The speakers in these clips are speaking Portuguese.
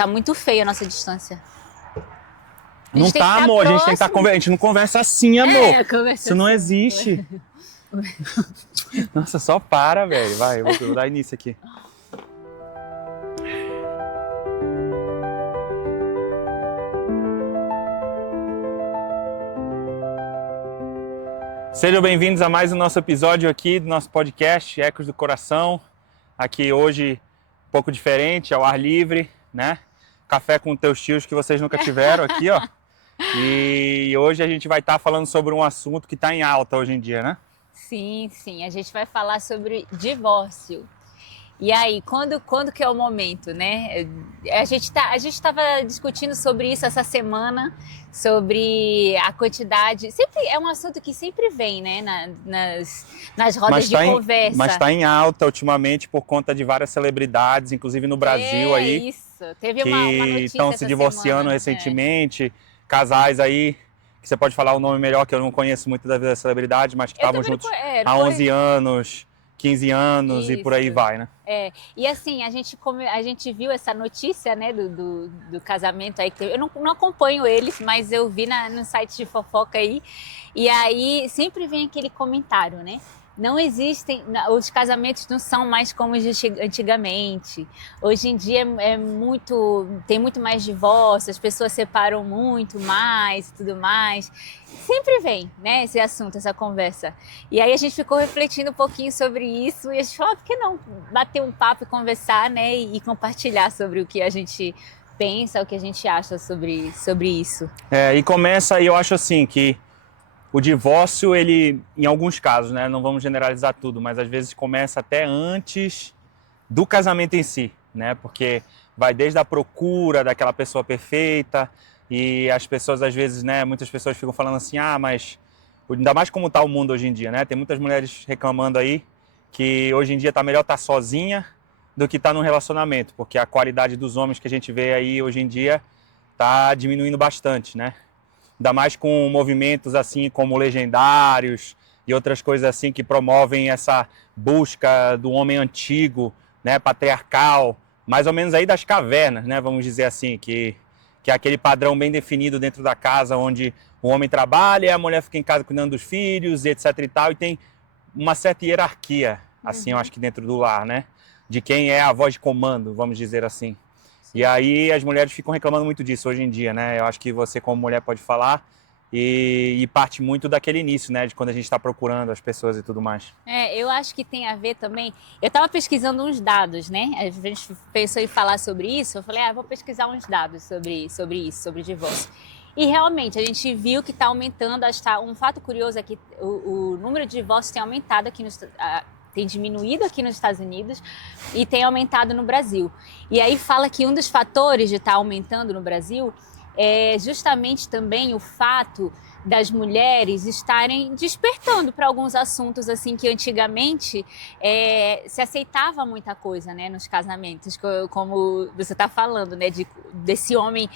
tá muito feia a nossa distância. Não tá, amor, a gente tem que estar conversando. A gente não conversa assim, amor. Isso não existe. Nossa, só para, velho. Vai, eu vou dar início aqui. Sejam bem-vindos a mais um nosso episódio aqui do nosso podcast Ecos do Coração. Aqui hoje um pouco diferente, ao ar livre, né? Café com teus tios que vocês nunca tiveram aqui, ó. E hoje a gente vai estar falando sobre um assunto que está em alta hoje em dia, né? Sim, a gente vai falar sobre divórcio. E aí, quando que é o momento, né? A gente estava discutindo sobre isso essa semana, sobre a quantidade. Sempre é um assunto que sempre vem, né? Nas rodas de conversa. Mas está em alta ultimamente por conta de várias celebridades, inclusive no Brasil aí. Isso. Teve uma notícia que estão se divorciando semana, recentemente. Casais aí, que você pode falar o nome melhor, que eu não conheço muito da vida da celebridade, mas que estavam juntos há 11 anos, 15 anos isso. E por aí vai, né? E assim, a gente viu essa notícia, né, do casamento aí, que eu não acompanho eles, mas eu vi no site de fofoca aí, e aí sempre vem aquele comentário, né? Não existem, os casamentos não são mais como os de antigamente. Hoje em dia tem muito mais divórcio, as pessoas separam muito mais e tudo mais. Sempre vem, né, esse assunto, essa conversa. E aí a gente ficou refletindo um pouquinho sobre isso e a gente falou, por que não bater um papo e conversar, né, e compartilhar sobre o que a gente pensa, o que a gente acha sobre isso. E começa, e eu acho assim, que o divórcio, ele, em alguns casos, né, não vamos generalizar tudo, mas às vezes começa até antes do casamento em si, né, porque vai desde a procura daquela pessoa perfeita e as pessoas às vezes, né, muitas pessoas ficam falando assim, mas ainda mais como está o mundo hoje em dia, né, tem muitas mulheres reclamando aí que hoje em dia tá melhor estar sozinha do que estar num relacionamento, porque a qualidade dos homens que a gente vê aí hoje em dia tá diminuindo bastante, né. Ainda mais com movimentos assim como legendários e outras coisas assim que promovem essa busca do homem antigo, né, patriarcal, mais ou menos aí das cavernas, né, vamos dizer assim, que é aquele padrão bem definido dentro da casa, onde o homem trabalha e a mulher fica em casa cuidando dos filhos, e etc e tal, e tem uma certa hierarquia, assim, eu acho que dentro do lar, né, de quem é a voz de comando, vamos dizer assim. E aí as mulheres ficam reclamando muito disso hoje em dia, né? Eu acho que você como mulher pode falar e parte muito daquele início, né? De quando a gente está procurando as pessoas e tudo mais. Eu acho que tem a ver também. Eu estava pesquisando uns dados, né? A gente pensou em falar sobre isso. Eu falei, vou pesquisar uns dados sobre isso, sobre divórcio. E realmente a gente viu que está aumentando. Um fato curioso é que o número de divórcios tem aumentado aqui tem diminuído aqui nos Estados Unidos e tem aumentado no Brasil. E aí fala que um dos fatores de estar aumentando no Brasil é justamente também o fato das mulheres estarem despertando para alguns assuntos assim que antigamente se aceitava muita coisa, né, nos casamentos, como você está falando, né, desse homem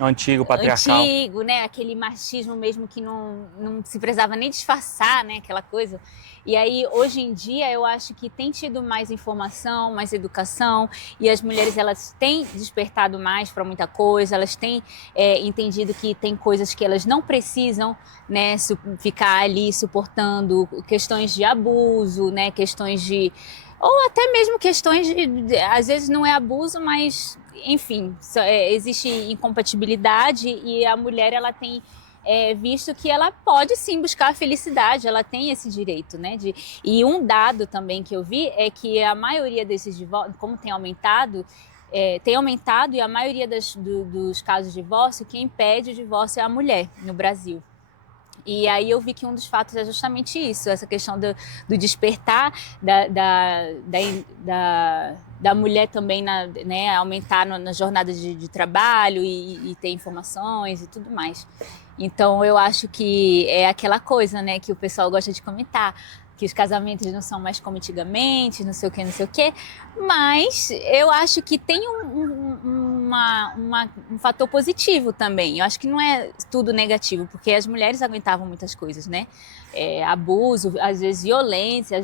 antigo, patriarcal. Antigo, né, aquele machismo mesmo que não se precisava nem disfarçar, né, aquela coisa. E aí, hoje em dia, eu acho que tem tido mais informação, mais educação, e as mulheres, elas têm despertado mais para muita coisa, elas têm entendido que tem coisas que elas não precisam, né, ficar ali suportando, questões de abuso, né, questões de... ou até mesmo questões às vezes não é abuso, mas, enfim, existe incompatibilidade e a mulher, ela tem... visto que ela pode sim buscar a felicidade, ela tem esse direito, né? E um dado também que eu vi é que a maioria desses divórcios, como tem aumentado e a maioria dos casos de divórcio, quem pede o divórcio é a mulher no Brasil. E aí eu vi que um dos fatos é justamente isso, essa questão do despertar da mulher também né, aumentar na jornada de trabalho e ter informações e tudo mais. Então eu acho que é aquela coisa, né, que o pessoal gosta de comentar, que os casamentos não são mais como antigamente, não sei o que, mas eu acho que tem um fator positivo também. Eu acho que não é tudo negativo, porque as mulheres aguentavam muitas coisas, né? Abuso, às vezes violência,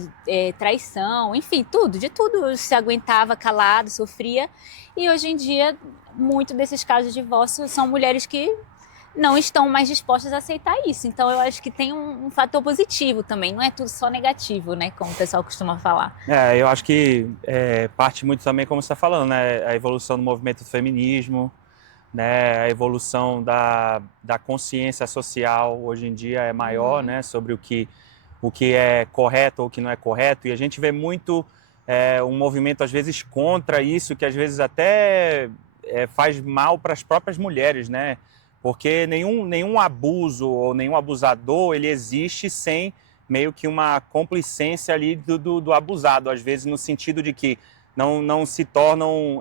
traição, enfim, de tudo se aguentava calado, sofria. E hoje em dia, muito desses casos de divórcio são mulheres que não estão mais dispostas a aceitar isso. Então eu acho que tem um fator positivo também, não é tudo só negativo, né, como o pessoal costuma falar. Eu acho que parte muito também, como você está falando, né, a evolução do movimento do feminismo, né, a evolução da consciência social hoje em dia é maior, né, sobre o que é correto ou o que não é correto, e a gente vê muito um movimento às vezes contra isso, que às vezes até faz mal para as próprias mulheres, né? Porque nenhum abuso ou nenhum abusador, ele existe sem meio que uma complicência ali do abusado, às vezes no sentido de que não se tornam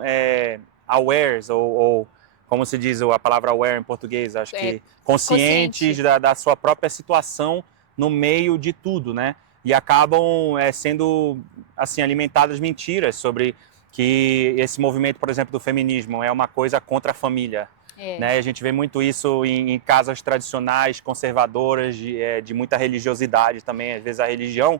awares, ou como se diz a palavra aware em português, acho que conscientes da sua própria situação no meio de tudo, né? E acabam sendo assim alimentadas mentiras sobre que esse movimento, por exemplo, do feminismo é uma coisa contra a família. Né? A gente vê muito isso em casas tradicionais, conservadoras, de muita religiosidade também. Às vezes a religião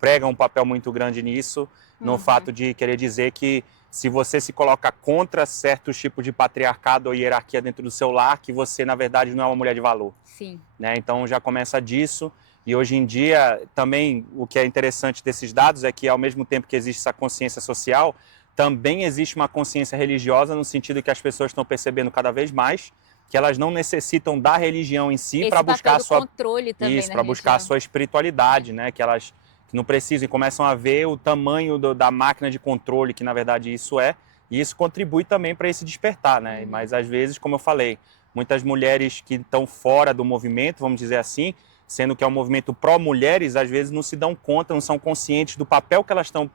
prega um papel muito grande nisso, no fato de querer dizer que se você se coloca contra certos tipos de patriarcado ou hierarquia dentro do seu lar, que você, na verdade, não é uma mulher de valor. Sim. Né? Então já começa disso. E hoje em dia, também, o que é interessante desses dados é que, ao mesmo tempo que existe essa consciência social, também existe uma consciência religiosa, no sentido que as pessoas estão percebendo cada vez mais que elas não necessitam da religião em si para buscar a sua controle também, para buscar a sua espiritualidade, né? Que elas não precisam e começam a ver o tamanho da máquina de controle que na verdade isso é, e isso contribui também para esse despertar, né? Mas às vezes, como eu falei, muitas mulheres que estão fora do movimento, vamos dizer assim, sendo que é um movimento pró-mulheres, às vezes não se dão conta, não são conscientes do papel que elas estão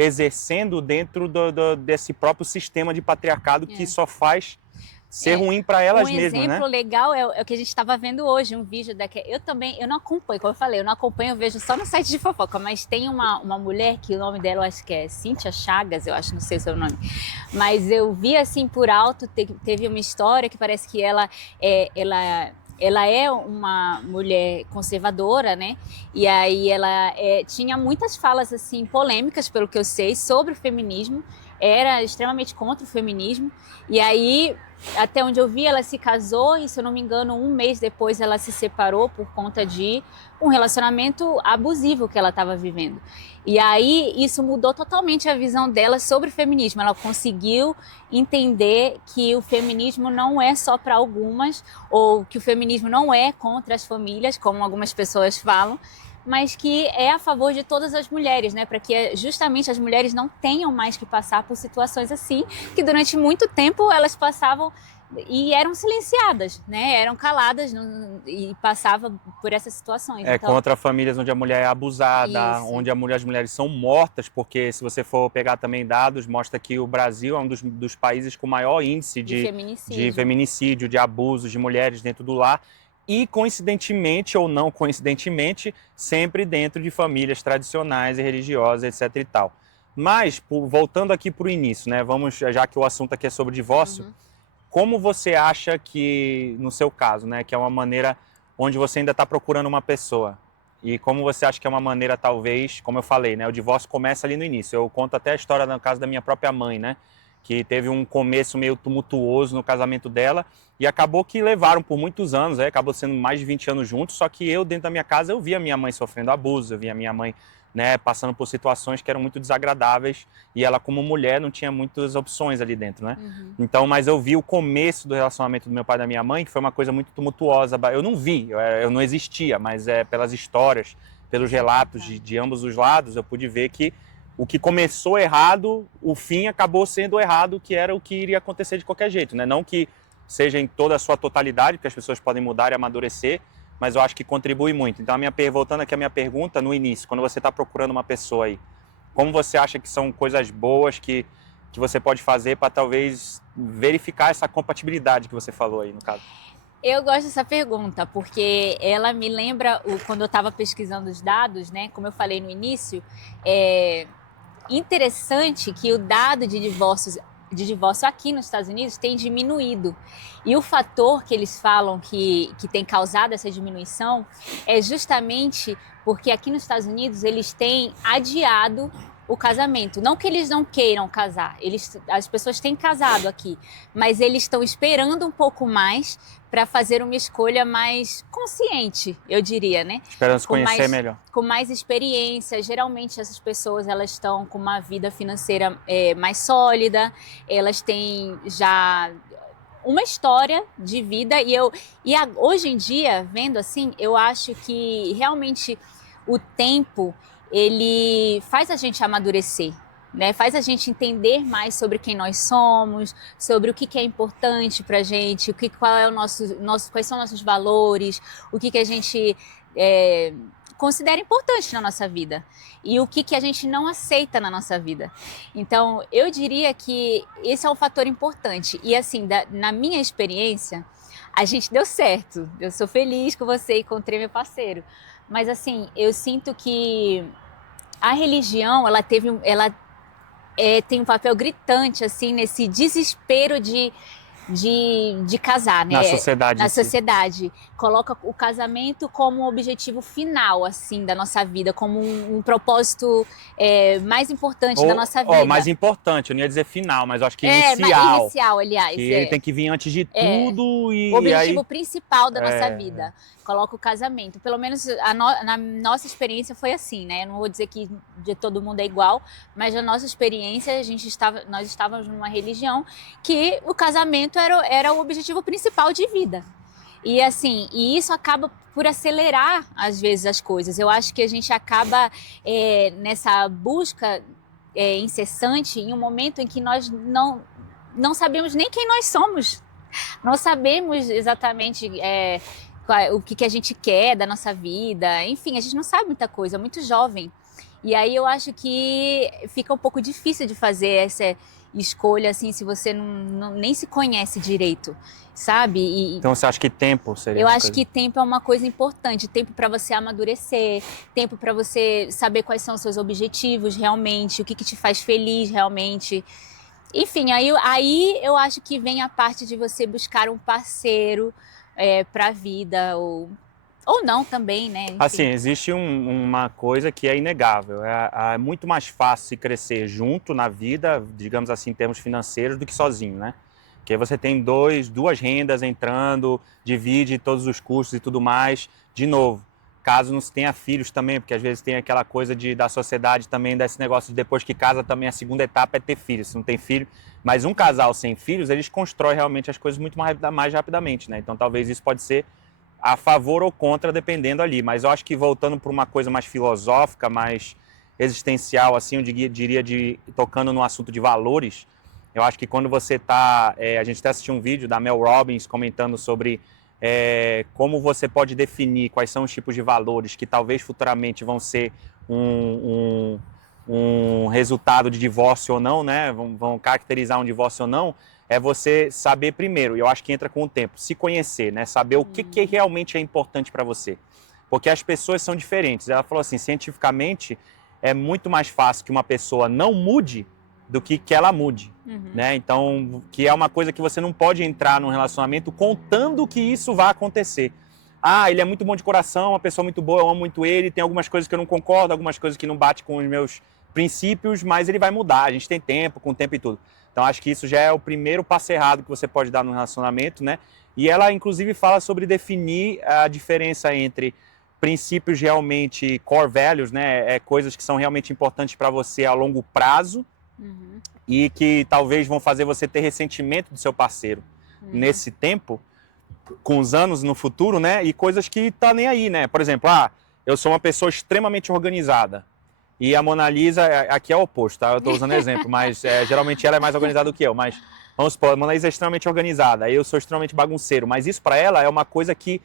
exercendo dentro desse próprio sistema de patriarcado que só faz ser ruim para elas mesmas, né? Um exemplo legal é o que a gente estava vendo hoje, um vídeo eu não acompanho, como eu falei, eu não acompanho, eu vejo só no site de fofoca, mas tem uma mulher que o nome dela eu acho que é Cíntia Chagas, eu acho, não sei o seu nome, mas eu vi assim por alto, teve uma história que parece que ela é uma mulher conservadora, né? E aí ela tinha muitas falas assim polêmicas, pelo que eu sei, sobre o feminismo. Era extremamente contra o feminismo. E aí, até onde eu vi, ela se casou e, se eu não me engano, um mês depois ela se separou por conta de um relacionamento abusivo que ela estava vivendo. E aí, isso mudou totalmente a visão dela sobre o feminismo. Ela conseguiu entender que o feminismo não é só para algumas, ou que o feminismo não é contra as famílias, como algumas pessoas falam, mas que é a favor de todas as mulheres, né? Para que justamente as mulheres não tenham mais que passar por situações assim, que durante muito tempo elas passavam e eram silenciadas, né? Eram caladas e passavam por essas situações. Então, contra famílias onde a mulher é abusada, isso. onde as mulheres são mortas, porque se você for pegar também dados, mostra que o Brasil é um dos países com maior índice de feminicídio, de abusos de mulheres dentro do lar. E, coincidentemente ou não coincidentemente, sempre dentro de famílias tradicionais e religiosas, etc. e tal. Mas, voltando aqui para o início, né? Já que o assunto aqui é sobre divórcio, como você acha que, no seu caso, né, que é uma maneira onde você ainda está procurando uma pessoa, e como você acha que é uma maneira, talvez, como eu falei, né, o divórcio começa ali no início. Eu conto até a história no caso da minha própria mãe, né? Que teve um começo meio tumultuoso no casamento dela e acabou que levaram por muitos anos, acabou sendo mais de 20 anos juntos, só que eu, dentro da minha casa, eu via a minha mãe sofrendo abuso, eu via a minha mãe, né, passando por situações que eram muito desagradáveis, e ela, como mulher, não tinha muitas opções ali dentro, né? Então, mas eu vi o começo do relacionamento do meu pai e da minha mãe, que foi uma coisa muito tumultuosa. Eu não vi, eu não existia, mas pelas histórias, pelos relatos de ambos os lados, eu pude ver que o que começou errado, o fim acabou sendo errado, que era o que iria acontecer de qualquer jeito, né? Não que seja em toda a sua totalidade, porque as pessoas podem mudar e amadurecer, mas eu acho que contribui muito. Então, voltando aqui à minha pergunta, no início, quando você está procurando uma pessoa aí, como você acha que são coisas boas que você pode fazer para talvez verificar essa compatibilidade que você falou aí, no caso? Eu gosto dessa pergunta, porque ela me lembra, quando eu estava pesquisando os dados, né? Como eu falei no início, interessante que o dado de divórcios de divórcio aqui nos Estados Unidos tem diminuído. E o fator que eles falam que tem causado essa diminuição é justamente porque aqui nos Estados Unidos eles têm adiado o casamento. Não que eles não queiram casar, as pessoas têm casado aqui, mas eles estão esperando um pouco mais para fazer uma escolha mais consciente, eu diria, né? Esperando se conhecer melhor. Com mais experiência. Geralmente essas pessoas elas estão com uma vida financeira mais sólida, elas têm já uma história de vida hoje em dia, vendo assim, eu acho que realmente o tempo ele faz a gente amadurecer, né? Faz a gente entender mais sobre quem nós somos, sobre o que é importante pra gente, quais são nossos valores, o que a gente considera importante na nossa vida e o que a gente não aceita na nossa vida. Então, eu diria que esse é um fator importante. E assim, na minha experiência, a gente deu certo. Eu sou feliz com você, encontrei meu parceiro. Mas assim, eu sinto que a religião, ela tem um papel gritante assim nesse desespero de casar, né? Na sociedade. Na sociedade. Coloca o casamento como um objetivo final, assim, da nossa vida, como um propósito mais importante da nossa vida. Mais importante, eu não ia dizer final, mas eu acho que inicial. Inicial, aliás. Que ele tem que vir antes de tudo e... O objetivo principal da nossa vida. Coloca o casamento. Pelo menos na nossa experiência foi assim, né? Eu não vou dizer que de todo mundo é igual, mas na nossa experiência nós estávamos numa religião que o casamento era o objetivo principal de vida. E assim, isso acaba por acelerar às vezes as coisas. Eu acho que a gente acaba nessa busca incessante em um momento em que nós não sabemos nem quem nós somos. Não sabemos exatamente o que a gente quer da nossa vida. Enfim, a gente não sabe muita coisa, é muito jovem. E aí eu acho que fica um pouco difícil de fazer essa escolha assim, se você nem se conhece direito, sabe? Então você acha que tempo seria? Eu acho que tempo é uma coisa importante, tempo para você amadurecer, tempo para você saber quais são os seus objetivos realmente, o que te faz feliz realmente. Enfim, aí eu acho que vem a parte de você buscar um parceiro para a vida ou não também, né? Enfim. Assim, existe uma coisa que é inegável. É muito mais fácil se crescer junto na vida, digamos assim, em termos financeiros, do que sozinho, né? Porque você tem duas rendas entrando, divide todos os custos e tudo mais. De novo, caso não se tenha filhos também, porque às vezes tem aquela coisa da sociedade também, desse negócio de depois que casa também, a segunda etapa é ter filhos. Se não tem filho, mas um casal sem filhos, eles constroem realmente as coisas muito mais rapidamente, né? Então talvez isso pode ser a favor ou contra, dependendo ali. Mas eu acho que voltando para uma coisa mais filosófica, mais existencial, assim, eu diria tocando no assunto de valores, eu acho que quando você está... a gente até assistiu um vídeo da Mel Robbins comentando sobre como você pode definir quais são os tipos de valores que talvez futuramente vão ser um resultado de divórcio ou não, né? Vão caracterizar um divórcio ou não. É você saber primeiro, e eu acho que entra com o tempo, se conhecer, né? Saber o que realmente é importante para você. Porque as pessoas são diferentes. Ela falou assim, cientificamente, é muito mais fácil que uma pessoa não mude do que ela mude, né? Então, que é uma coisa que você não pode entrar num relacionamento contando que isso vai acontecer. Ah, ele é muito bom de coração, uma pessoa muito boa, eu amo muito ele, tem algumas coisas que eu não concordo, algumas coisas que não batem com os meus princípios, mas ele vai mudar, a gente tem tempo, com tempo e tudo. Então, acho que isso já é o primeiro passo errado que você pode dar num relacionamento, né? E ela, inclusive, fala sobre definir a diferença entre princípios realmente core values, né? Coisas que são realmente importantes para você a longo prazo e que talvez vão fazer você ter ressentimento do seu parceiro nesse tempo, com os anos no futuro, né? E coisas que tá nem aí, né? Por exemplo, eu sou uma pessoa extremamente organizada. E a Mona Lisa, aqui é o oposto, tá? Eu estou usando exemplo, mas geralmente ela é mais organizada do que eu. Mas vamos supor, a Mona Lisa é extremamente organizada, eu sou extremamente bagunceiro. Mas isso para ela é uma coisa que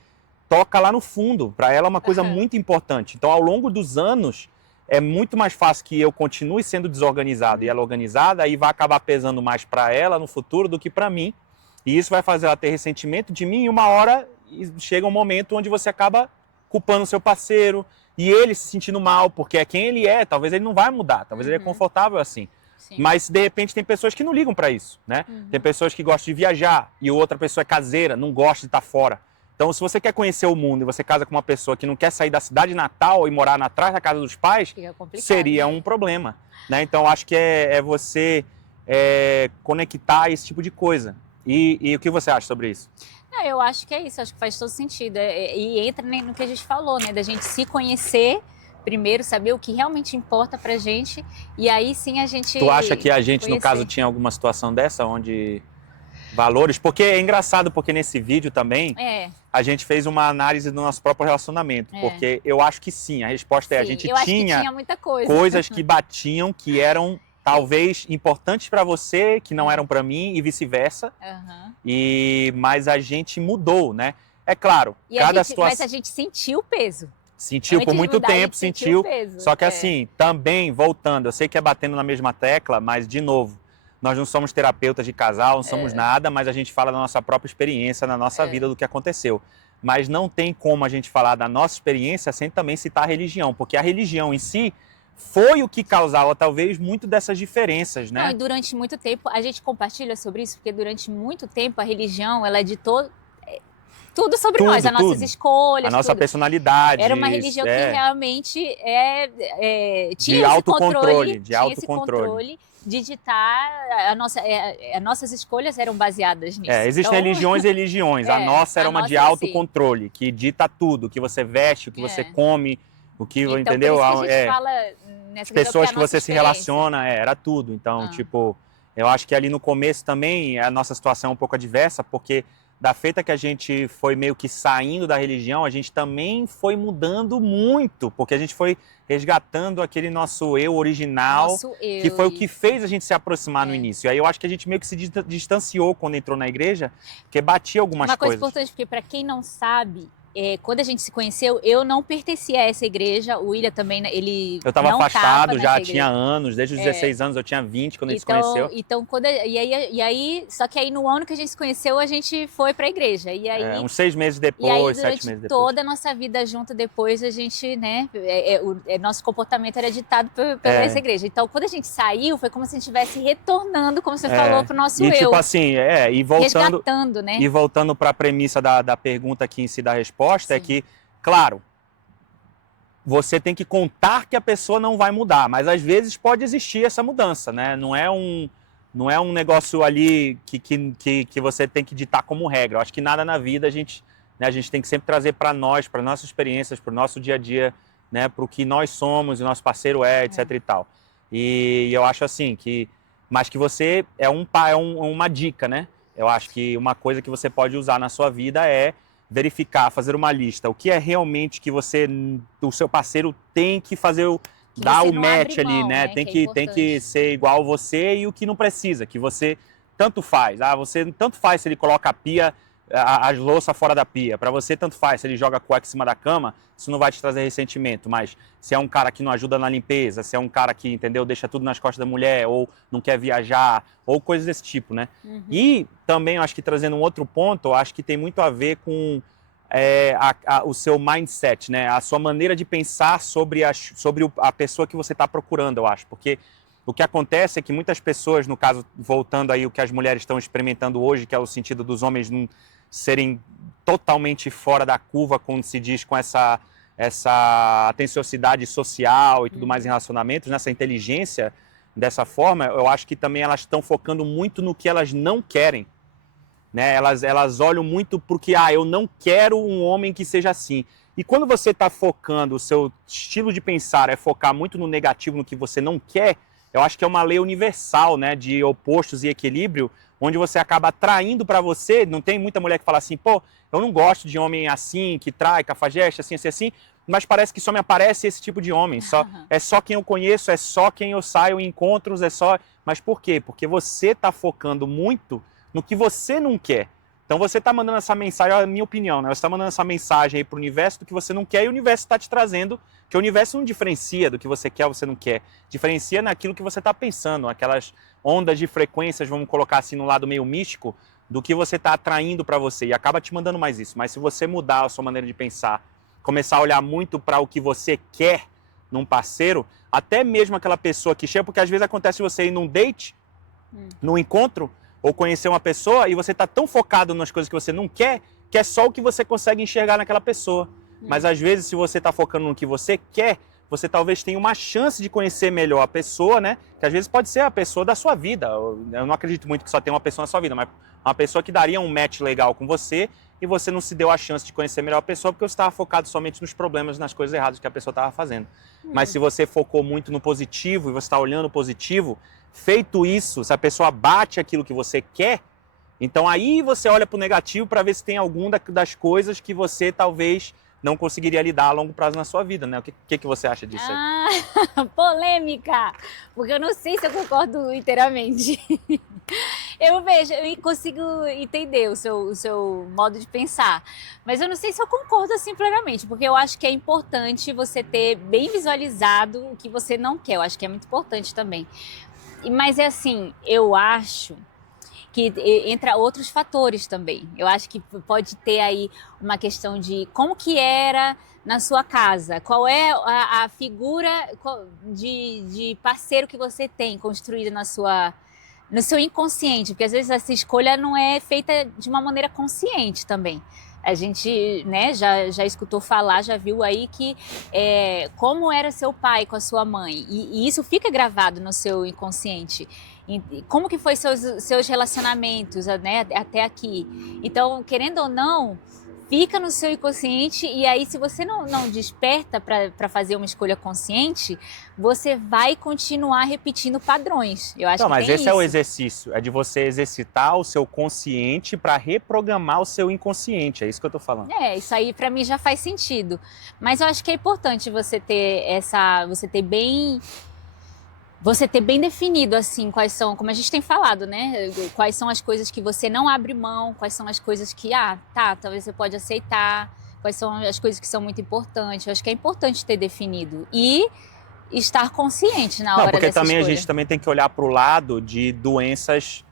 toca lá no fundo. Para ela é uma coisa muito importante. Então, ao longo dos anos, é muito mais fácil que eu continue sendo desorganizado e ela organizada, aí vai acabar pesando mais para ela no futuro do que para mim. E isso vai fazer ela ter ressentimento de mim e uma hora chega um momento onde você acaba culpando o seu parceiro, e ele se sentindo mal, porque é quem ele é, talvez ele não vai mudar, talvez ele é confortável assim. Sim. Mas, de repente, tem pessoas que não ligam para isso, né? Tem pessoas que gostam de viajar e outra pessoa é caseira, não gosta de estar fora. Então, se você quer conhecer o mundo e você casa com uma pessoa que não quer sair da cidade natal e morar atrás da casa dos pais, seria um problema, né? Então, acho que é você conectar esse tipo de coisa. E o que você acha sobre isso? Eu acho que é isso, acho que faz todo sentido. E entra no que a gente falou, né? Da gente se conhecer primeiro, saber o que realmente importa pra gente, e aí sim a gente... Tu acha que a gente, no caso, tinha alguma situação dessa, onde valores... Porque é engraçado, porque nesse vídeo também, a gente fez uma análise do nosso próprio relacionamento, porque eu acho que sim, a resposta é a gente tinha muita coisa. Coisas que batiam, que eram talvez importantes para você, que não eram para mim, e vice-versa, mas a gente mudou, né? É claro, situação... Mas a gente sentiu o peso. Sentiu por muito tempo, sentiu. Só que assim, também voltando, eu sei que é batendo na mesma tecla, mas de novo, nós não somos terapeutas de casal, não somos nada, mas a gente fala da nossa própria experiência, na nossa vida, do que aconteceu. Mas não tem como a gente falar da nossa experiência sem também citar a religião, porque a religião em si foi o que causava talvez muito dessas diferenças, né? Não, e durante muito tempo, a gente compartilha sobre isso, porque durante muito tempo a religião, ela ditou tudo sobre nós, as nossas escolhas, a nossa personalidade. Era uma religião que realmente tinha de esse autocontrole, controle de ditar as nossas escolhas eram baseadas nisso. Existem religiões e religiões. A nossa era uma de autocontrole, que dita tudo, o que você veste, o que você come, o que, então, entendeu? Por isso que a gente fala nessa as pessoas que você se relaciona, era tudo. Então, tipo, eu acho que ali no começo também a nossa situação é um pouco adversa, porque da feita que a gente foi meio que saindo da religião, a gente também foi mudando muito, porque a gente foi resgatando aquele nosso eu original, que foi o que fez a gente se aproximar no início. E aí eu acho que a gente meio que se distanciou quando entrou na igreja, porque batia algumas coisas. Uma coisa importante, porque para quem não sabe, quando a gente se conheceu, eu não pertencia a essa igreja, o William também, ele eu estava afastado, já tinha anos, desde os 16 anos, eu tinha 20 quando a gente se conheceu. Então, e aí, só que aí no ano que a gente se conheceu, a gente foi para a igreja. E aí, uns 6 meses depois, 7 meses depois. Toda a nossa vida junto depois, a gente, né, nosso comportamento era ditado pela essa igreja. Então, quando a gente saiu, foi como se a gente estivesse retornando, como você falou, pro nosso eu. E tipo assim, e voltando, resgatando, né? E voltando para a premissa da pergunta aqui em si, da resposta, é que, claro, você tem que contar que a pessoa não vai mudar, mas às vezes pode existir essa mudança, né? Não é um negócio ali que você tem que ditar como regra. Eu acho que nada na vida a gente tem que sempre trazer para nós, para nossas experiências, para o nosso dia a dia, né? Para o que nós somos e o nosso parceiro etc e tal. E eu acho assim mas que você uma dica, né? Eu acho que uma coisa que você pode usar na sua vida é verificar, fazer uma lista. O que é realmente que o seu parceiro tem que fazer, dar o match ali, né? Tem que ser igual a você, e o que não precisa, que você tanto faz. Você tanto faz se ele coloca a pia, as louças fora da pia. Para você, tanto faz se ele joga a cueca em cima da cama, isso não vai te trazer ressentimento. Mas se é um cara que não ajuda na limpeza, se é um cara que, entendeu, deixa tudo nas costas da mulher, ou não quer viajar, ou coisas desse tipo, né? E também, eu acho que trazendo um outro ponto, eu acho que tem muito a ver com o seu mindset, né? A sua maneira de pensar sobre a pessoa que você está procurando, eu acho. Porque o que acontece é que muitas pessoas, no caso, voltando aí o que as mulheres estão experimentando hoje, que é o sentido dos homens não serem totalmente fora da curva, quando se diz com essa atenciosidade social e tudo mais em relacionamentos, nessa inteligência dessa forma, eu acho que também elas estão focando muito no que elas não querem, né? Elas olham muito porque, eu não quero um homem que seja assim. E quando você está focando, o seu estilo de pensar é focar muito no negativo, no que você não quer, eu acho que é uma lei universal, né, de opostos e equilíbrio, onde você acaba atraindo para você. Não tem muita mulher que fala assim, pô, eu não gosto de homem assim, que trai, cafajeste, assim, mas parece que só me aparece esse tipo de homem. É só quem eu conheço, é só quem eu saio em encontros, Mas por quê? Porque você está focando muito no que você não quer. Então você está mandando essa mensagem, a minha opinião, né? Você está mandando essa mensagem aí para o universo do que você não quer, e o universo está te trazendo, que o universo não diferencia do que você quer ou você não quer. Diferencia naquilo que você está pensando, aquelas ondas de frequências, vamos colocar assim no lado meio místico, do que você está atraindo para você, e acaba te mandando mais isso. Mas se você mudar a sua maneira de pensar, começar a olhar muito para o que você quer, num parceiro, até mesmo aquela pessoa que chega, porque às vezes acontece você ir num date, num encontro, ou conhecer uma pessoa e você está tão focado nas coisas que você não quer, que é só o que você consegue enxergar naquela pessoa. Mas às vezes, se você está focando no que você quer, você talvez tenha uma chance de conhecer melhor a pessoa, né? Que às vezes pode ser a pessoa da sua vida. Eu não acredito muito que só tem uma pessoa na sua vida, mas uma pessoa que daria um match legal com você e você não se deu a chance de conhecer melhor a pessoa porque você estava focado somente nos problemas, nas coisas erradas que a pessoa estava fazendo. Mas se você focou muito no positivo e você está olhando o positivo, feito isso, se a pessoa bate aquilo que você quer, então aí você olha para o negativo para ver se tem alguma das coisas que você talvez não conseguiria lidar a longo prazo na sua vida, né? O que você acha disso aí? Polêmica! Porque eu não sei se eu concordo inteiramente. Eu vejo, eu consigo entender o seu modo de pensar, mas eu não sei se eu concordo assim plenamente, porque eu acho que é importante você ter bem visualizado o que você não quer, eu acho que é muito importante também. Mas é assim, eu acho que entra outros fatores também. Eu acho que pode ter aí uma questão de como que era na sua casa, qual é a figura de parceiro que você tem construída no seu inconsciente, porque às vezes essa escolha não é feita de uma maneira consciente também. A gente, né, já escutou falar, já viu aí que como era seu pai com a sua mãe, e isso fica gravado no seu inconsciente. Como que foi seus relacionamentos, né, até aqui. Então, querendo ou não, fica no seu inconsciente, e aí se você não desperta para fazer uma escolha consciente, você vai continuar repetindo padrões. Eu acho que mas tem esse isso. é o exercício, é de você exercitar o seu consciente para reprogramar o seu inconsciente, é isso que eu tô falando. Isso aí para mim já faz sentido. Mas eu acho que é importante você ter bem definido, assim, quais são, como a gente tem falado, né? Quais são as coisas que você não abre mão, quais são as coisas que, talvez você pode aceitar, quais são as coisas que são muito importantes. Eu acho que é importante ter definido e estar consciente na hora porque dessa também escolha. a gente também tem que olhar para o lado de doenças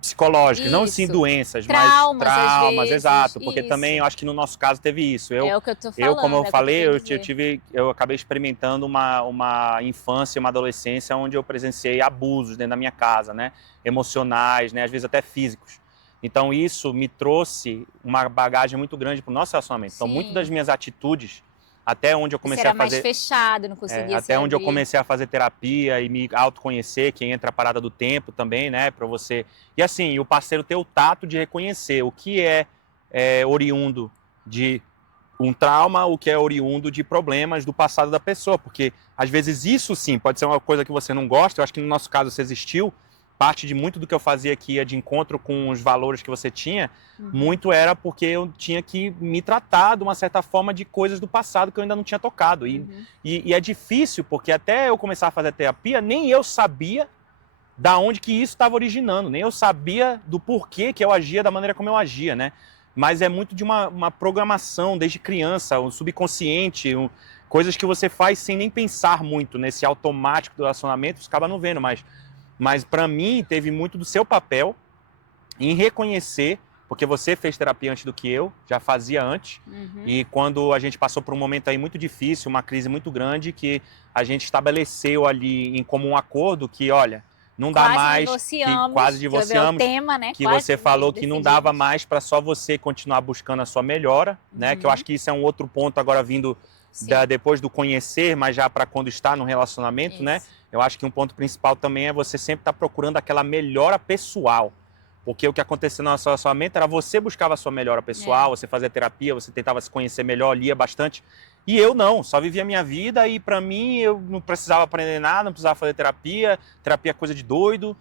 psicológicas, não sim doenças, traumas, mas traumas, às vezes, exato, porque isso. também eu acho que no nosso caso teve isso. É o que eu tô falando. Como eu falei, eu eu acabei experimentando uma infância, uma adolescência onde eu presenciei abusos dentro da minha casa, né, emocionais, né, às vezes até físicos. Então isso me trouxe uma bagagem muito grande para o nosso relacionamento. Então, muitas das minhas atitudes, até onde eu comecei a fazer... mais fechado, não conseguia até onde eu abrir. comecei a fazer terapia e me autoconhecer, que entra a parada do tempo também, né, para você... E assim, o parceiro ter o tato de reconhecer o que é oriundo de um trauma, o que é oriundo de problemas do passado da pessoa, porque às vezes isso sim pode ser uma coisa que você não gosta. Eu acho que no nosso caso isso existiu. Parte de muito do que eu fazia aqui ia de encontro com os valores que você tinha, muito era porque eu tinha que me tratar de uma certa forma de coisas do passado que eu ainda não tinha tocado. E é difícil, porque até eu começar a fazer terapia, nem eu sabia da onde que isso estava originando, nem eu sabia do porquê que eu agia da maneira como eu agia, né? Mas é muito de uma programação desde criança, um subconsciente, coisas que você faz sem nem pensar muito nesse automático do relacionamento, você acaba não vendo, mas para mim teve muito do seu papel em reconhecer, porque você fez terapia antes do que eu, já fazia antes, e quando a gente passou por um momento aí muito difícil, uma crise muito grande, que a gente estabeleceu ali em comum acordo que, olha, não dá mais, quase divorciamos, tema, né? Que você falou que não dava mais para só você continuar buscando a sua melhora, né? Que eu acho que isso é um outro ponto agora vindo depois do conhecer, mas já para quando está no relacionamento, isso, né? Eu acho que um ponto principal também é você sempre estar procurando aquela melhora pessoal. Porque o que aconteceu no nosso relacionamento era você buscava a sua melhora pessoal, você fazia terapia, você tentava se conhecer melhor, lia bastante. E eu não, só vivia a minha vida e para mim eu não precisava aprender nada, não precisava fazer terapia é coisa de doido.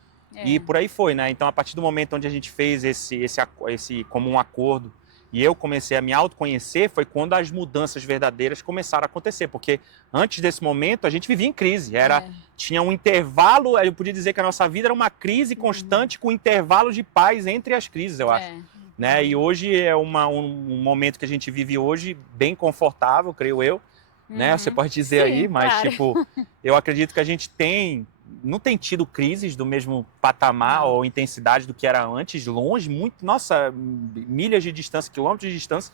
E por aí foi, né? Então a partir do momento onde a gente fez esse comum acordo e eu comecei a me autoconhecer, foi quando as mudanças verdadeiras começaram a acontecer. Porque antes desse momento a gente vivia em crise, tinha um intervalo, eu podia dizer que a nossa vida era uma crise constante com intervalos de paz entre as crises, eu acho. Né? E hoje é um momento que a gente vive hoje bem confortável, creio eu, né? Você pode dizer aí, mas claro. Tipo, eu acredito que a gente não tem tido crises do mesmo patamar ou intensidade do que era antes, longe, muito, nossa, milhas de distância, quilômetros de distância,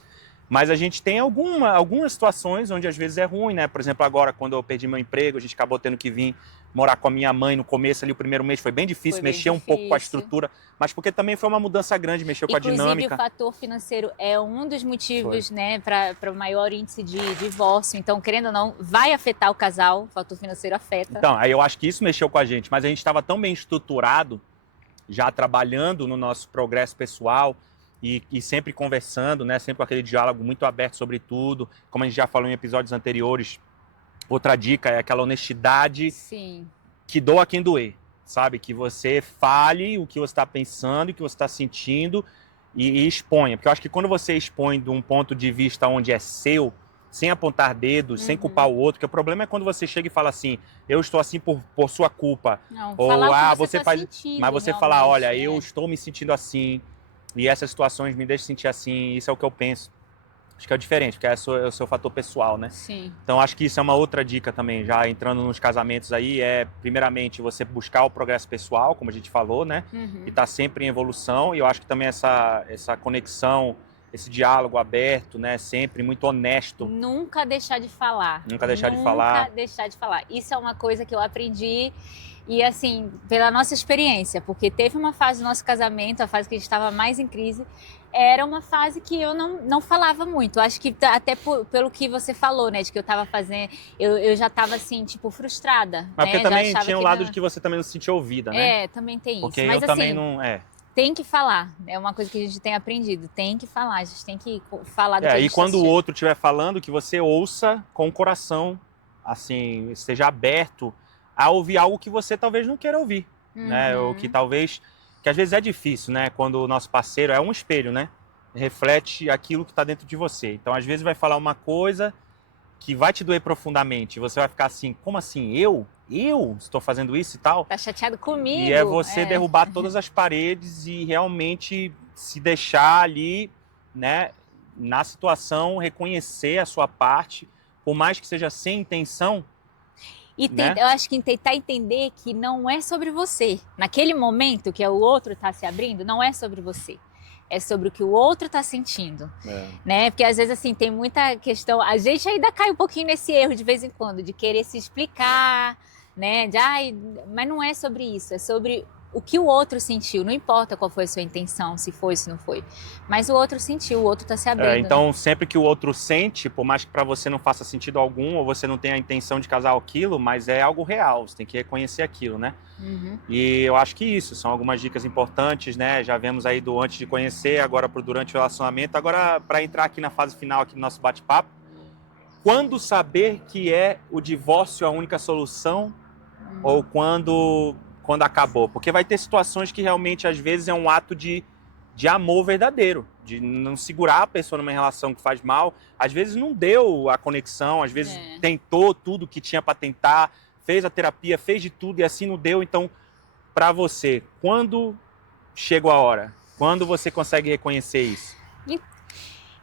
Mas a gente tem algumas situações onde às vezes é ruim, né? Por exemplo, agora, quando eu perdi meu emprego, a gente acabou tendo que vir morar com a minha mãe no começo ali, o primeiro mês foi bem difícil, mexer um pouco com a estrutura, mas porque também foi uma mudança grande, mexeu com a dinâmica. Inclusive, o fator financeiro é um dos motivos, né, para o maior índice de divórcio. Então, querendo ou não, vai afetar o casal, o fator financeiro afeta. Então, aí eu acho que isso mexeu com a gente, mas a gente estava tão bem estruturado, já trabalhando no nosso progresso pessoal e sempre conversando, né, sempre com aquele diálogo muito aberto sobre tudo, como a gente já falou em episódios anteriores. Outra dica é aquela honestidade. Sim. Que doa quem doer, sabe? Que você fale o que você está pensando, o que você está sentindo e exponha. Porque eu acho que quando você expõe de um ponto de vista onde é seu, sem apontar dedos, sem culpar o outro, que o problema é quando você chega e fala assim, eu estou assim por sua culpa. Não, ou falar o que você tá faz, sentindo, mas você realmente, fala, olha, eu estou me sentindo assim e essas situações me deixam sentir assim, isso é o que eu penso. Acho que é diferente, porque é o seu fator pessoal, né? Sim. Então, acho que isso é uma outra dica também, já entrando nos casamentos aí, primeiramente, você buscar o progresso pessoal, como a gente falou, né? E tá sempre em evolução. E eu acho que também essa conexão, esse diálogo aberto, né? Sempre muito honesto. Nunca deixar de falar. Nunca deixar de falar. Nunca deixar de falar. Isso é uma coisa que eu aprendi e, assim, pela nossa experiência, porque teve uma fase do nosso casamento, a fase que a gente estava mais em crise, era uma fase que eu não falava muito. Acho que até pelo que você falou, né? De que eu estava fazendo... Eu já estava, assim, tipo, frustrada. Mas né? porque também tinha um lado de que você também não se sentia ouvida, né? Também tem isso. Porque mas, eu também não... Tem que falar. É uma coisa que a gente tem aprendido. Tem que falar. A gente tem que falar do que a gente E quando tá o outro estiver falando, que você ouça com o coração, assim, esteja aberto a ouvir algo que você talvez não queira ouvir, né? Ou que talvez... Que às vezes é difícil, né? Quando o nosso parceiro é um espelho, né? Reflete aquilo que está dentro de você. Então, às vezes, vai falar uma coisa que vai te doer profundamente. Você vai ficar assim, como assim? Eu estou fazendo isso e tal? Tá chateado comigo? E é você derrubar todas as paredes e realmente se deixar ali, né? Na situação, reconhecer a sua parte, por mais que seja sem intenção. E né? eu acho que tentar entender que não é sobre você. Naquele momento que o outro está se abrindo, não é sobre você. É sobre o que o outro está sentindo, né? Porque às vezes assim tem muita questão, a gente ainda cai um pouquinho nesse erro de vez em quando, de querer se explicar, né? Mas não é sobre isso, é sobre o que o outro sentiu. Não importa qual foi a sua intenção, se foi, se não foi, mas o outro sentiu, o outro está se abrindo. Então, né? Sempre que o outro sente, por mais que para você não faça sentido algum, ou você não tenha a intenção de casar aquilo, mas é algo real, você tem que reconhecer aquilo, né? E eu acho que isso são algumas dicas importantes, né? Já vemos aí do antes de conhecer, agora pro durante o relacionamento. Agora, para entrar aqui na fase final aqui do nosso bate-papo, quando saber que é o divórcio a única solução ou quando acabou? Porque vai ter situações que realmente, às vezes, é um ato de amor verdadeiro, de não segurar a pessoa numa relação que faz mal. Às vezes não deu a conexão, às vezes tentou tudo que tinha para tentar, fez a terapia, fez de tudo e assim não deu. Então, para você, quando chegou a hora? Quando você consegue reconhecer isso?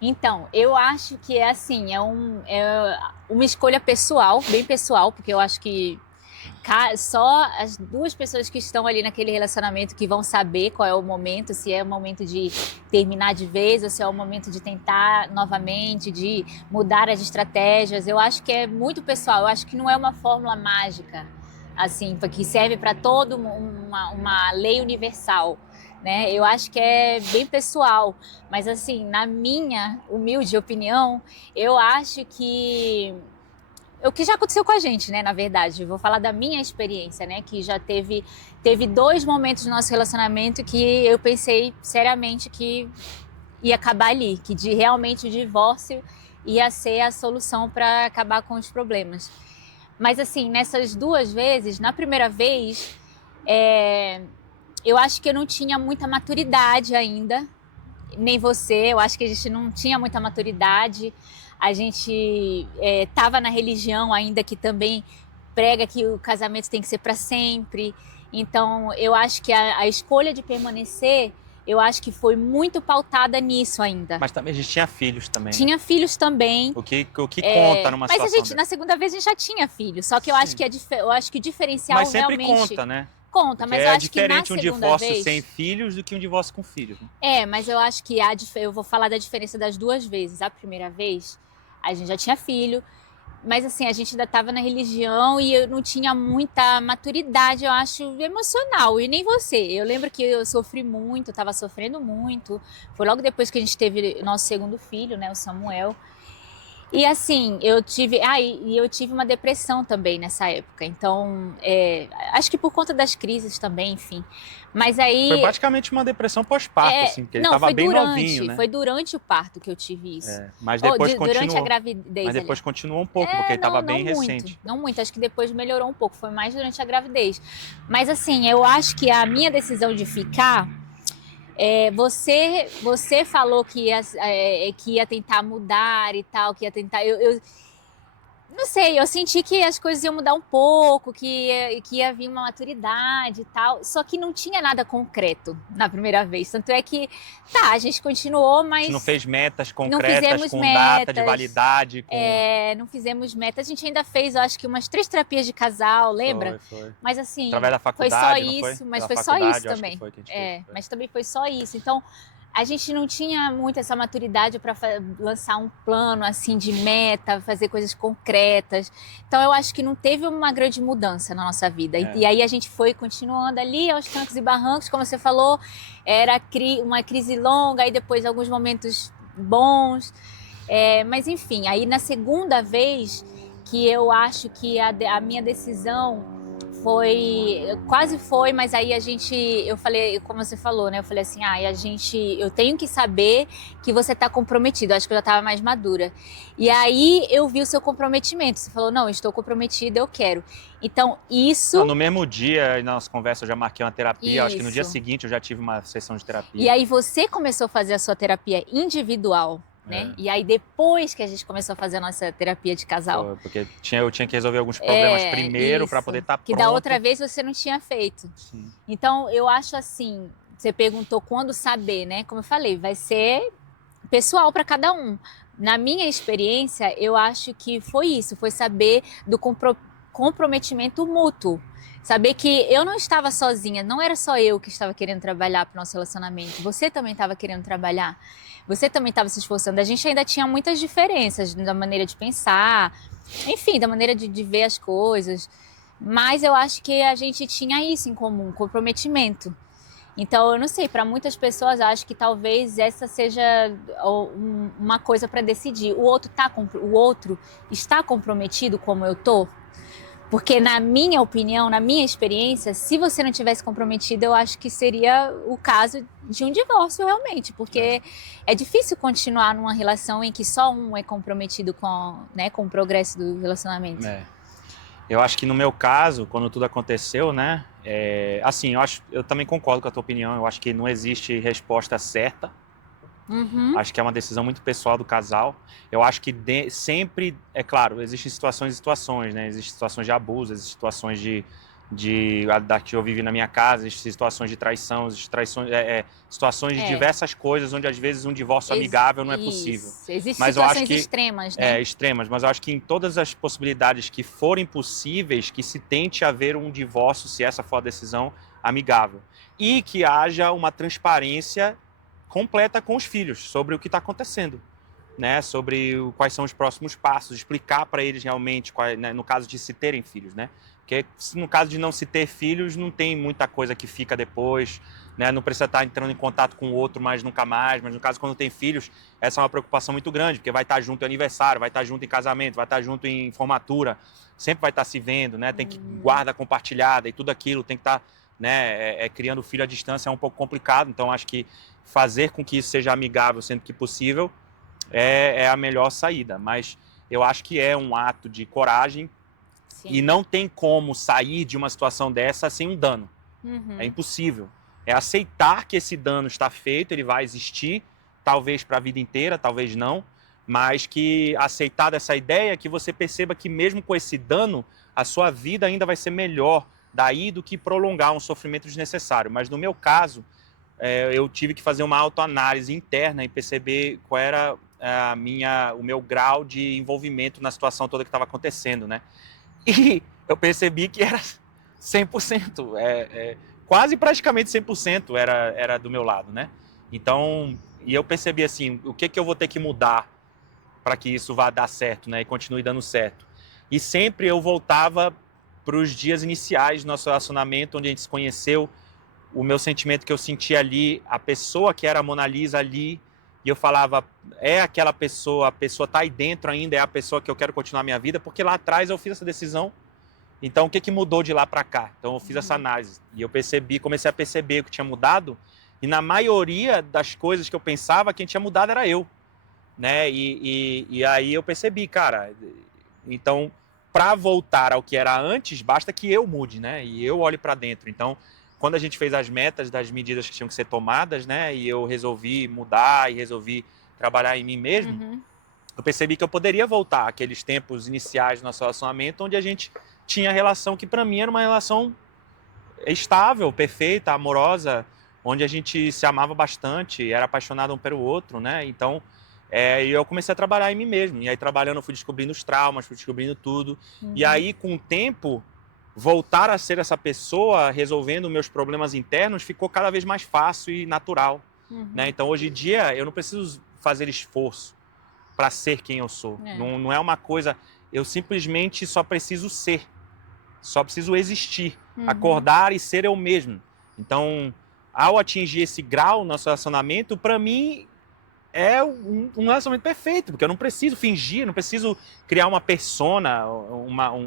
Então, eu acho que é assim, é uma escolha pessoal, bem pessoal, porque eu acho que só as duas pessoas que estão ali naquele relacionamento que vão saber qual é o momento, se é o momento de terminar de vez ou se é o momento de tentar novamente, de mudar as estratégias. Eu acho que é muito pessoal, eu acho que não é uma fórmula mágica, assim, que serve para toda uma lei universal, né? Eu acho que é bem pessoal, mas assim, na minha humilde opinião, eu acho que o que já aconteceu com a gente, né, na verdade. Vou falar da minha experiência, né, que já teve 2 momentos do nosso relacionamento que eu pensei seriamente que ia acabar ali, que realmente o divórcio ia ser a solução para acabar com os problemas. Mas assim, nessas 2 vezes, na primeira vez, eu acho que eu não tinha muita maturidade ainda, nem você, eu acho que a gente não tinha muita maturidade. A gente estava na religião ainda que também prega que o casamento tem que ser para sempre. Então, eu acho que a escolha de permanecer, eu acho que foi muito pautada nisso ainda. Mas também a gente tinha filhos também. Tinha filhos também. O que conta numa situação Mas a gente, na segunda vez, a gente já tinha filhos. Só que eu acho que o diferencial mas sempre realmente... conta, né? Conta, Porque mas eu é acho que na diferente um segunda divórcio vez... sem filhos do que um divórcio com filhos, né? Mas eu acho que eu vou falar da diferença das duas vezes. A primeira vez, a gente já tinha filho, mas assim, a gente ainda estava na religião e eu não tinha muita maturidade, eu acho, emocional. E nem você. Eu lembro que eu sofri muito, estava sofrendo muito. Foi logo depois que a gente teve nosso segundo filho, né, o Samuel. E assim, eu tive uma depressão também nessa época. Então, acho que por conta das crises também, enfim. Mas Foi aí, basicamente uma depressão pós-parto, assim, porque ele não, estava bem novinho, né? foi durante o parto que eu tive isso. Mas Ou depois durante a continuou. gravidez, Mas depois aliás. continuou um pouco, porque ele estava Não bem muito, recente. não muito. Acho que depois melhorou um pouco. Foi mais durante a gravidez. Mas assim, eu acho que a minha decisão de ficar, você falou que ia tentar mudar e tal, que ia tentar. Eu não sei, eu senti que as coisas iam mudar um pouco, que ia vir uma maturidade e tal, só que não tinha nada concreto na primeira vez. Tanto é que, a gente continuou, A gente não mas fez metas não concretas, fizemos com data de metas, validade, com... não fizemos metas. A gente ainda fez, eu acho que umas 3 terapias de casal, lembra? Foi. Mas assim, Através da foi só faculdade, não foi? isso, mas Pela foi só isso faculdade, eu acho que também. foi que a gente fez. Mas também foi só isso. Então, a gente não tinha muito essa maturidade para lançar um plano assim de meta, fazer coisas concretas. Então eu acho que não teve uma grande mudança na nossa vida. E aí a gente foi continuando ali aos trancos e barrancos, como você falou, era uma crise longa, aí depois alguns momentos bons. Mas enfim, aí na segunda vez que eu acho que a minha decisão quase foi, mas aí eu falei, como você falou, né? Eu falei assim, eu tenho que saber que você tá comprometido. Eu acho que eu já tava mais madura. E aí eu vi o seu comprometimento. Você falou, não, eu estou comprometida, eu quero. Então, isso... Não, no mesmo dia, na nossa conversa, eu já marquei uma terapia. Acho que no dia Isso. seguinte eu já tive uma sessão de terapia. E aí você começou a fazer a sua terapia individual, né? E aí depois que a gente começou a fazer a nossa terapia de casal. Porque eu tinha que resolver alguns problemas primeiro para poder estar pronto. Que da outra vez você não tinha feito. Sim. Então, eu acho assim, você perguntou quando saber, né? Como eu falei, vai ser pessoal para cada um. Na minha experiência, eu acho que foi isso, foi saber do comprometimento mútuo. Saber que eu não estava sozinha, não era só eu que estava querendo trabalhar para o nosso relacionamento. Você também estava querendo trabalhar. Você também estava se esforçando. A gente ainda tinha muitas diferenças da maneira de pensar, enfim, da maneira de ver as coisas. Mas eu acho que a gente tinha isso em comum, comprometimento. Então, eu não sei, para muitas pessoas, eu acho que talvez essa seja uma coisa para decidir. O outro está comprometido como eu tô? Porque na minha opinião, na minha experiência, se você não tivesse comprometido, eu acho que seria o caso de um divórcio realmente, porque é difícil continuar numa relação em que só um é comprometido com o progresso do relacionamento. Eu acho que no meu caso, quando tudo aconteceu, né, assim, eu também concordo com a tua opinião, eu acho que não existe resposta certa. Acho que é uma decisão muito pessoal do casal. Eu acho que sempre, é claro, existem situações e situações, né? Existem situações de abuso, existem situações da que eu vivi na minha casa, existem situações de traição, situações de diversas coisas onde às vezes um divórcio amigável não é possível. Existem situações extremas, né? Extremas, mas eu acho que em todas as possibilidades que forem possíveis, que se tente haver um divórcio, se essa for a decisão, amigável. E que haja uma transparência completa com os filhos sobre o que está acontecendo, né? Sobre quais são os próximos passos, explicar para eles realmente, né? No caso de se terem filhos, né? Porque no caso de não se ter filhos, não tem muita coisa que fica depois, né? Não precisa estar entrando em contato com o outro mais nunca mais, mas no caso quando tem filhos, essa é uma preocupação muito grande, porque vai estar junto em aniversário, vai estar junto em casamento, vai estar junto em formatura, sempre vai estar se vendo, né? Tem que guarda compartilhada e tudo aquilo, tem que estar, né? Criando filho à distância é um pouco complicado, então acho que fazer com que isso seja amigável sempre que possível é a melhor saída, mas eu acho que é um ato de coragem. Sim. E não tem como sair de uma situação dessa sem um dano. É impossível. É aceitar que esse dano está feito, ele vai existir, talvez para a vida inteira, talvez não, mas que aceitar dessa ideia, que você perceba que mesmo com esse dano, a sua vida ainda vai ser melhor daí do que prolongar um sofrimento desnecessário. Mas no meu caso, eu tive que fazer uma autoanálise interna e perceber qual era o meu grau de envolvimento na situação toda que estava acontecendo, né? E eu percebi que era 100%, quase praticamente 100% era do meu lado, né? Então, e eu percebi assim, o que eu vou ter que mudar para que isso vá dar certo, né? E continue dando certo. E sempre eu voltava para os dias iniciais do nosso relacionamento, onde a gente se conheceu, o meu sentimento que eu sentia ali, a pessoa que era a Mona Lisa ali, e eu falava, é aquela pessoa, a pessoa tá aí dentro ainda, é a pessoa que eu quero continuar a minha vida, porque lá atrás eu fiz essa decisão. Então, o que mudou de lá para cá? Então, eu fiz essa análise e eu comecei a perceber o que tinha mudado, e na maioria das coisas que eu pensava, quem tinha mudado era eu, né? E aí eu percebi, cara, então, para voltar ao que era antes, basta que eu mude, né? E eu olhe para dentro. Então, quando a gente fez as metas das medidas que tinham que ser tomadas, né? E eu resolvi mudar e resolvi trabalhar em mim mesmo, eu percebi que eu poderia voltar àqueles tempos iniciais do nosso relacionamento, onde a gente tinha relação que para mim era uma relação estável, perfeita, amorosa, onde a gente se amava bastante, era apaixonado um pelo outro, né? Então, eu comecei a trabalhar em mim mesmo. E aí, trabalhando, eu fui descobrindo os traumas, fui descobrindo tudo. E aí, com o tempo, voltar a ser essa pessoa, resolvendo meus problemas internos, ficou cada vez mais fácil e natural, né? Então, hoje em dia, eu não preciso fazer esforço para ser quem eu sou. Não é uma coisa... Eu simplesmente só preciso ser. Só preciso existir. Acordar e ser eu mesmo. Então, ao atingir esse grau no nosso relacionamento, para mim... é um relacionamento perfeito, porque eu não preciso fingir, não preciso criar uma persona,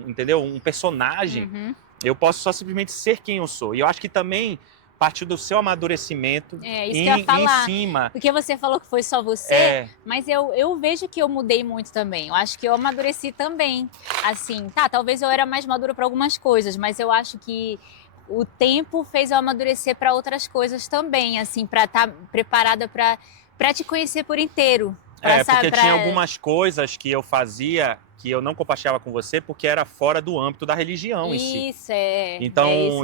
entendeu? Um personagem. Eu posso só simplesmente ser quem eu sou. E eu acho que também partiu do seu amadurecimento isso que eu ia falar. em cima. Porque você falou que foi só você, mas eu vejo que eu mudei muito também. Eu acho que eu amadureci também. Assim, talvez eu era mais madura para algumas coisas, mas eu acho que o tempo fez eu amadurecer para outras coisas também, assim, para estar preparada para te conhecer por inteiro. Porque tinha algumas coisas que eu fazia que eu não compartilhava com você porque era fora do âmbito da religião em si. Isso, Então,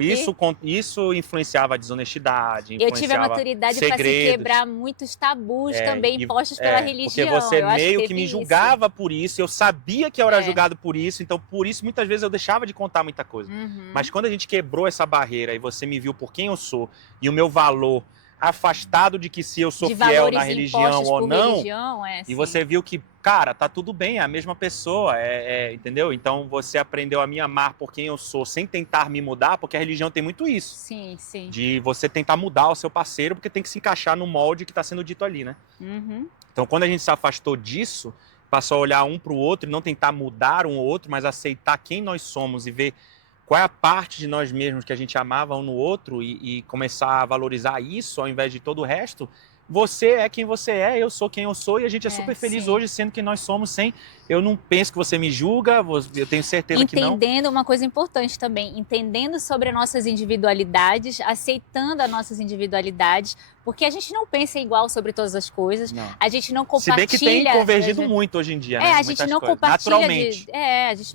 isso influenciava a desonestidade, eu tive a maturidade para se quebrar muitos tabus também impostos pela religião. Porque você meio que me julgava por isso, eu sabia que eu era julgado por isso, então por isso muitas vezes eu deixava de contar muita coisa. Mas quando a gente quebrou essa barreira e você me viu por quem eu sou e o meu valor afastado de que se eu sou fiel na religião ou não, e você viu que, cara, tá tudo bem, é a mesma pessoa, entendeu? Então você aprendeu a me amar por quem eu sou, sem tentar me mudar, porque a religião tem muito isso. Sim, sim. De você tentar mudar o seu parceiro, porque tem que se encaixar no molde que tá sendo dito ali, né? Então quando a gente se afastou disso, passou a olhar um pro outro e não tentar mudar um ou outro, mas aceitar quem nós somos e ver qual é a parte de nós mesmos que a gente amava um no outro e começar a valorizar isso ao invés de todo o resto, você é quem você é, eu sou quem eu sou e a gente é super feliz hoje sendo quem nós somos, eu não penso que você me julga, eu tenho certeza que não. Entendendo uma coisa importante também, entendendo sobre as nossas individualidades, aceitando as nossas individualidades, porque a gente não pensa igual sobre todas as coisas, a gente não compartilha... Se bem que tem convergido muito hoje em dia, né? A gente não compartilha naturalmente. A gente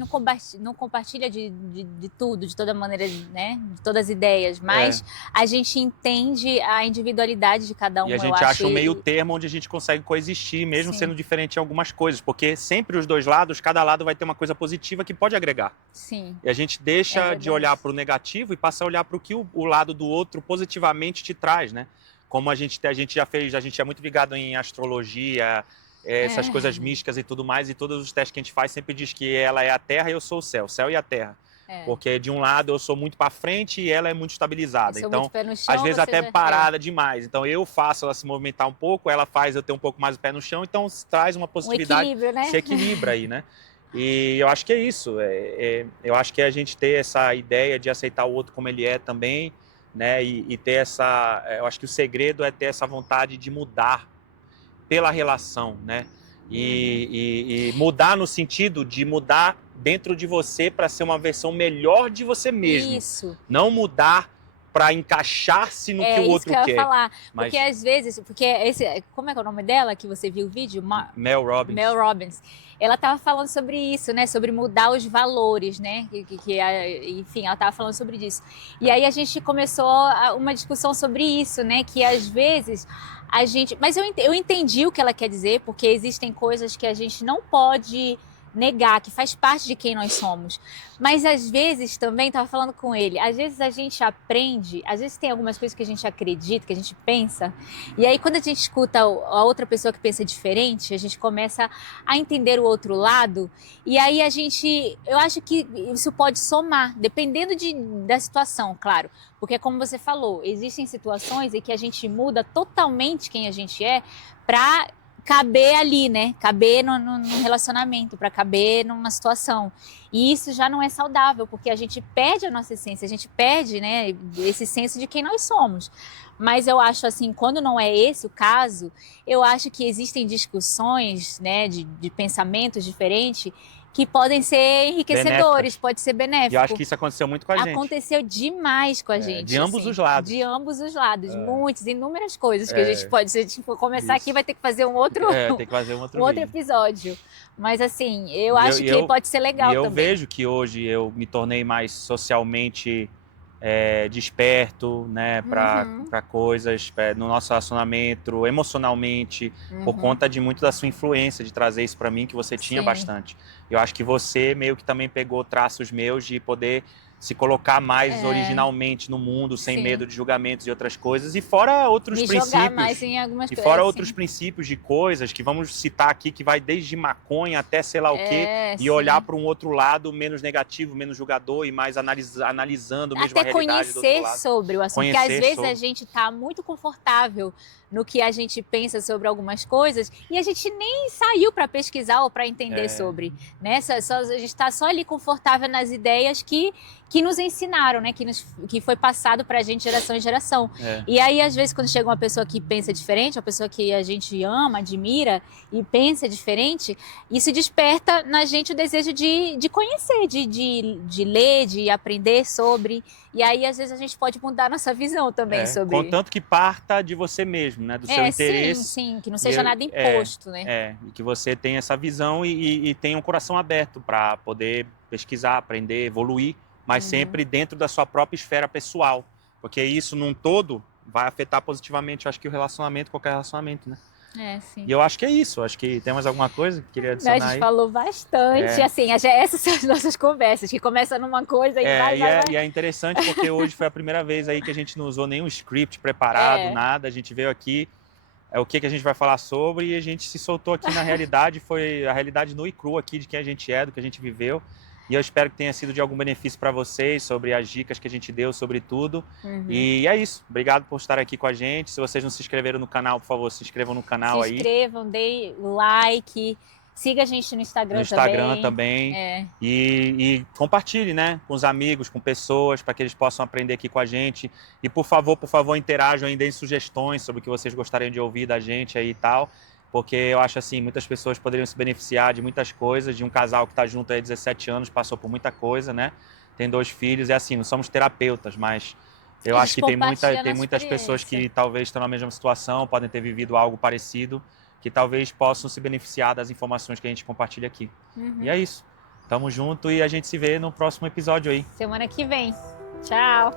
não compartilha de tudo, de toda maneira, né? De todas as ideias, mas a gente entende a individualidade de cada um, e a gente acha um meio termo onde a gente consegue coexistir, mesmo sendo diferente em algumas coisas, porque sempre os dois lados, cada lado vai ter uma coisa positiva que pode agregar. Sim. E a gente deixa de olhar para o negativo e passa a olhar para o que o lado do outro positivamente te traz, né? Como a gente já fez, a gente é muito ligado em astrologia, essas coisas místicas e tudo mais, e todos os testes que a gente faz sempre diz que ela é a terra e eu sou o céu e a terra. Porque de um lado eu sou muito para frente e ela é muito estabilizada. Então, muito pé no chão, às vezes até parada demais. Então eu faço ela se movimentar um pouco, ela faz eu ter um pouco mais o pé no chão, então traz uma possibilidade, né? se equilibra aí, né? E eu acho que é isso. Eu acho que a gente ter essa ideia de aceitar o outro como ele é também, né? E ter essa... Eu acho que o segredo é ter essa vontade de mudar pela relação, né? E mudar no sentido de mudar dentro de você para ser uma versão melhor de você mesmo. Isso. Não mudar para encaixar-se no que o outro quer. É isso que eu ia falar. Mas... Porque às vezes... como é que é o nome dela que você viu o vídeo? Mel Robbins. Mel Robbins. Ela estava falando sobre isso, né? Sobre mudar os valores, né? Enfim, ela estava falando sobre isso. E aí a gente começou uma discussão sobre isso, né? Que às vezes a gente... Mas eu entendi o que ela quer dizer, porque existem coisas que a gente não pode negar, que faz parte de quem nós somos. Mas às vezes também, estava falando com ele, às vezes a gente aprende, às vezes tem algumas coisas que a gente acredita, que a gente pensa, e aí quando a gente escuta a outra pessoa que pensa diferente, a gente começa a entender o outro lado, e aí eu acho que isso pode somar, dependendo da situação, claro. Porque como você falou, existem situações em que a gente muda totalmente quem a gente é para caber ali, né? Caber no relacionamento, para caber numa situação. E isso já não é saudável, porque a gente perde a nossa essência, a gente perde, né, esse senso de quem nós somos. Mas eu acho assim, quando não é esse o caso, eu acho que existem discussões, né, de pensamentos diferentes que podem ser enriquecedores, Benéficas. pode ser E benéfico. eu acho que isso aconteceu muito com a gente. Aconteceu demais com a gente. De ambos assim, os lados. De ambos os lados. Muitas, inúmeras coisas que a gente pode. Se a gente for começar aqui, vai ter que fazer um outro, tem que fazer um outro um outro vídeo. episódio. Mas assim, eu acho que pode ser legal também. E eu também. vejo que hoje eu me tornei mais socialmente desperto, né, para coisas no nosso relacionamento, emocionalmente, por conta de muito da sua influência, de trazer isso para mim, que você tinha Sim. bastante. Eu acho que você meio que também pegou traços meus de poder se colocar mais originalmente no mundo, sem Sim. medo de julgamentos e outras coisas, e fora outros Me princípios. jogar mais em algumas E coisas. fora outros princípios de coisas que vamos citar aqui, que vai desde maconha até sei lá o quê, e olhar para um outro lado menos negativo, menos julgador e mais analisando mesmo até a realidade do outro conhecer lado. sobre o assunto, porque às vezes a gente está muito confortável no que a gente pensa sobre algumas coisas e a gente nem saiu para pesquisar ou para entender sobre, né? A gente está só ali confortável nas ideias que nos ensinaram, né? Que foi passado para a gente geração em geração. E aí, às vezes, quando chega uma pessoa que pensa diferente, uma pessoa que a gente ama, admira e pensa diferente, isso desperta na gente o desejo de conhecer, de ler, de aprender sobre. E aí, às vezes, a gente pode mudar nossa visão também sobre... Contanto que parta de você mesmo, né? Do seu interesse. Sim, que não seja nada imposto, né? E que você tenha essa visão e tenha um coração aberto para poder pesquisar, aprender, evoluir, mas sempre dentro da sua própria esfera pessoal. Porque isso, num todo, vai afetar positivamente, eu acho que o relacionamento, qualquer relacionamento, né? Sim. E eu acho que é isso. Acho que tem mais alguma coisa que queria adicionar aí? A gente falou bastante, assim, essas são as nossas conversas, que começam numa coisa e vai. E é interessante porque hoje foi a primeira vez aí que a gente não usou nenhum script preparado, nada. A gente veio aqui, o que a gente vai falar sobre, e a gente se soltou aqui na realidade, foi a realidade nua e crua aqui de quem a gente é, do que a gente viveu. E eu espero que tenha sido de algum benefício para vocês, sobre as dicas que a gente deu, sobre tudo. E é isso. Obrigado por estar aqui com a gente. Se vocês não se inscreveram no canal, por favor, se inscrevam no canal aí. Se inscrevam, deem o like, siga a gente no Instagram também. No Instagram também. E compartilhe, né? Com os amigos, com pessoas, para que eles possam aprender aqui com a gente. E por favor, interajam aí, deem sugestões sobre o que vocês gostariam de ouvir da gente aí e tal. Porque eu acho assim, muitas pessoas poderiam se beneficiar de muitas coisas, de um casal que está junto aí há 17 anos, passou por muita coisa, né? Tem 2 filhos, é assim, não somos terapeutas, mas eu acho que tem muitas pessoas que talvez estão na mesma situação, podem ter vivido algo parecido, que talvez possam se beneficiar das informações que a gente compartilha aqui. E é isso. Tamo junto e a gente se vê no próximo episódio aí. Semana que vem. Tchau!